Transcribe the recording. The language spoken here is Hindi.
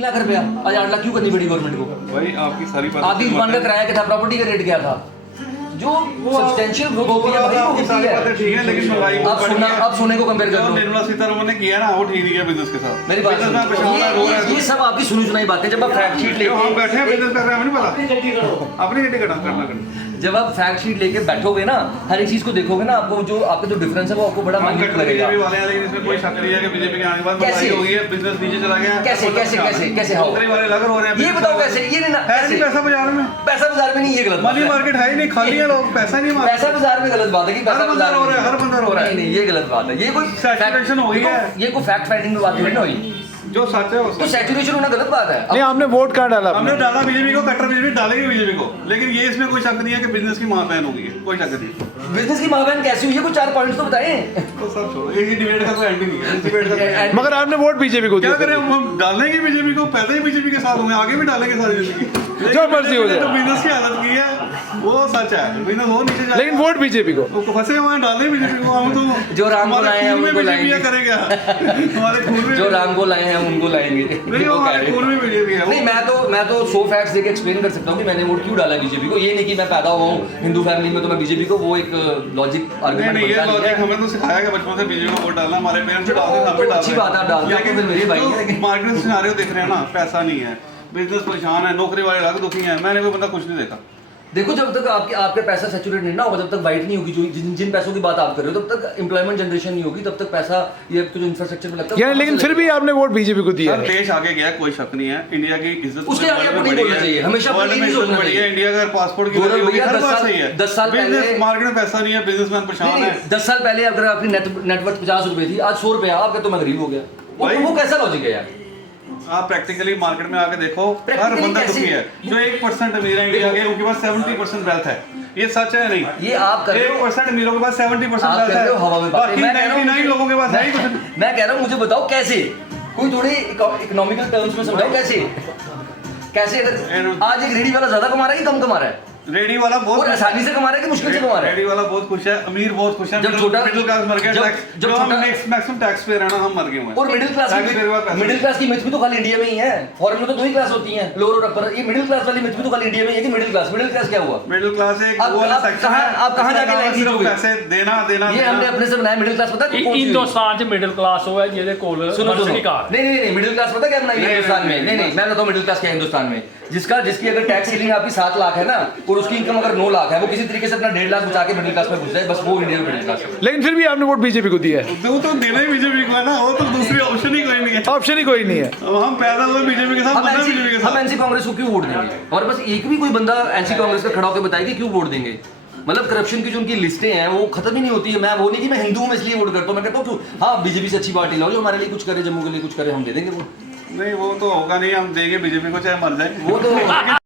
3 लाख रुपया आज 8 लाख क्यों करनी पड़ी गवर्नमेंट को? भाई आपकी सारी बात आपकी दुकान का किराया क्या था, प्रॉपर्टी का रेट क्या था? जो सब्सटेंशियल ग्रोथ होती है भाई वो होती है। ठीक है, लेकिन महंगाई आप सोने को कंपेयर कर लो। निर्मला सीतारमण ने किया ना, वो ठीक नहीं है बिजनेस के साथ। मेरी बात सुनो, ये सब आपकी सुनी सुनाई बातें। जब आप फैक्ट शीट लेके हम बैठे हैं बिजनेस कर रहे हैं, हमें नहीं पता अपनी गड्डी करना जब आप फैक्ट शीट लेके बैठोगे ना, हर एक चीज को देखोगे ना, आपको जो आपका जो डिफरेंस है वो आपको बड़ा माइन्यूट लगेगा। बीजेपी वाले हैं, लेकिन इसमें कोई शक नहीं है कि बीजेपी के आने के बाद महंगाई हो गई है, बिजनेस नीचे चला गया है। कैसे कैसे कैसे कैसे हो? नौकरी वाले लग रहे हैं, ये बताओ कैसे? ये नहीं ना, है नहीं पैसा बाजार में, पैसा बाजार में नहीं, ये गलत बात मनी है। मार्केट है ही नहीं, खाली है लोग, पैसा नहीं मार्केट। पैसा बाजार में गलत बात है कि पैसा बाजार हो रहा है, हर बंदा रो रहा है। नहीं, ये गलत बात है। ये कोई सैचुरेशन हो गई है, ये कोई फैक्ट फाइंडिंग में बात थोड़ी ना हुई। जो सच है तो सैचुरेशन होना गलत बात है। नहीं, आपने वोट कहाँ डाला? हमने डाला बीजेपी को, कट्टर बीजेपी डालेगी बीजेपी को, लेकिन ये इसमें कोई शक नहीं है कि बिजनेस की मां बहन होगी, कोई शक नहीं। बिजनेस की मां बहन कैसी हुई है? कुछ 4 पॉइंट्स तो बताएं। तो सब छोड़ो, ये डिबेट का कोई एंड नहीं है, इस डिबेट का कोई मगर आपने वोट बीजेपी को क्या दिया। करें, हम डालेंगे बीजेपी को, पहले ही बीजेपी के साथ होंगे, आगे भी डालेंगे सारी जिंदगी, जो मर्जी हो जाए। जो बिजनेस की हालत की है वो सच है, बिजनेस हो नीचे जाए, लेकिन वोट बीजेपी को। वो फंसे हुए हैं, डालें बीजेपी को। हम तो जो राम को लाए हैं उनको लाएंगे, करेगा हमारे खून में, जो राम को लाए हैं उनको लाएंगे। नहीं हमारे खून में बीजेपी है। नहीं, मैं तो 100 फैक्ट्स देके एक्सप्लेन कर सकता हूँ कि मैंने वोट क्यों डाला बीजेपी को। ये नहीं कि मैं पैदा हुआ हूँ हिंदू फैमिली में तो मैं बीजेपी को, वो एक लॉजिक आर्गुमेंट नहीं, ये बनता लॉजिक नहीं है। हमें तो सिखाया गया बचपन से बीजेपी को वोट डालना, हमारे पेरेंट्स भी डालते हैं, हम भी तो डालते अच्छी हैं। बात है, आप डालते हैं, तो फिर मेरे भाई हैं, लेकिन मार्केट सिनेरियो देख रहे हैं ना, पैसा नहीं है, बिजनेस परेशान है, नौकरी वाले अलग दुखी हैं, मैंने कोई बंदा कुछ नहीं देखा। देखो, जब तक आपके पैसा सैचुरेट नहीं ना होगा, जब तक वाइट नहीं होगी, जो जिन पैसों की बात आप कर रहे हो, तब तक एम्प्लॉयमेंट जनरेशन नहीं होगी, तब तक पैसा ये जो इंफ्रास्ट्रक्चर में लगता है। यानी लेकिन फिर भी आपने वोट बीजेपी को दिया सर है। देश आगे गया, कोई शक नहीं है, इंडिया की इज्जत उसके आगे आपको नहीं बोलना चाहिए, हमेशा वर्ल्ड में इज्जत बढ़ी है, इंडिया का पासपोर्ट की गौरव वैल्यू भैया, हर 10 बात साल- सही है। 10 साल बिजनेस पहले- मार्केट में पैसा नहीं है, बिजनेसमैन परेशान है। 10 साल पहले अगर आपकी नेटवर्थ 50 रुपए थी, आज 100 रुपए, आपका तो मैं गरीब हो गया। वो कैसा लॉजिक है यार? आप प्रैक्टिकली मार्केट में आके देखो, हर Practically बंदा कैसे? दुखी है। जो 1% अमीर है इंडिया के, उनके पास 70% वेल्थ है, ये सच है नहीं? ये आप कर रहे हो, 1% अमीरों के पास 70% आप वेल्थ कर रहे हो हवा है, में बातें। बाकी मैं कह रहा हूं 99 लोगों के पास है ही कुछ। मैं कह रहा हूँ, मुझे बताओ कैसे, कोई थोड़े इकोनॉमिकल टर्म्स में समझाओ कैसे अगर आज एक रेडी वाला ज्यादा कमा रहा है कि कम कमा रहा है? रेडी वाला और बहुत आसानी से कमा रहा है कि मुश्किल से कमा रहा है? रेडी वाला बहुत खुश है, अमीर बहुत खुश है। जब छोटा- मिडिल क्लास मर गया, जब- टैक्स जब जो हम छोटा- मैक्सिमम टैक्स पे रहना, हम मर गए हुए हैं। और मिडिल क्लास की मिथ भी तो खाली इंडिया में ही है। फॉरेन में तो 2 ही क्लास होती हैं, लोअर और अपर। ये मिडिल क्लास वाली मिथ भी तो खाली इंडिया में ही है कि मिडिल क्लास क्या हुआ? मिडिल क्लास एक आप- वो वाला आप सेक्शन कहाँ- है, आप कहाँ जाके लाइन खींचोगे? पैसे देना देना ये हमने अपने से बनाया मिडिल क्लास, पता है कौन सी हुई? हिंदुस्तान च मिडिल क्लास हो है ਜਿਹਦੇ ਕੋਲ सुनो मर्सिडी कार नहीं, मिडिल क्लास पता क्या बनाई है हिंदुस्तान में? नहीं, मैं बताऊं मिडिल क्लास क्या है हिंदुस्तान में। जिसकी अगर टैक्स सीलिंग आपकी 7 लाख है ना, और उसकी इनकम अगर 9 लाख है, वो किसी तरीके से अपना 1.5 लाख बचा के मिडिल क्लास में घुस जाए, बस वो इंडिया में मिडिल क्लास है। लेकिन फिर भी आपने वोट बीजेपी को दिया है। वो तो देना ही बीजेपी को है ना, वो तो दूसरी ऑप्शन ही कोई नहीं है। ऑप्शन ही कोई नहीं है। अब हम पैदा हुए बीजेपी के साथ, हम मरना बीजेपी के एनसी साथ। कांग्रेस को क्यों वोट देंगे? और बस एक भी कोई बंदा एनसी कांग्रेस का खड़ा होकर बताए कि क्यों वोट देंगे। मतलब करप्शन की जो उनकी लिस्टें हैं वो खत्म ही नहीं होती है। मैं वो नहीं कि मैं हिंदू हूं इसलिए वोट करता हूं, मैं कहता हूं कि हाँ बीजेपी से अच्छी पार्टी लाओ जो हमारे लिए कुछ करे, जम्मू के लिए कुछ करे, हम दे देंगे वो। नहीं वो तो होगा नहीं, हम देंगे बीजेपी को चाहे मर जाए। वो तो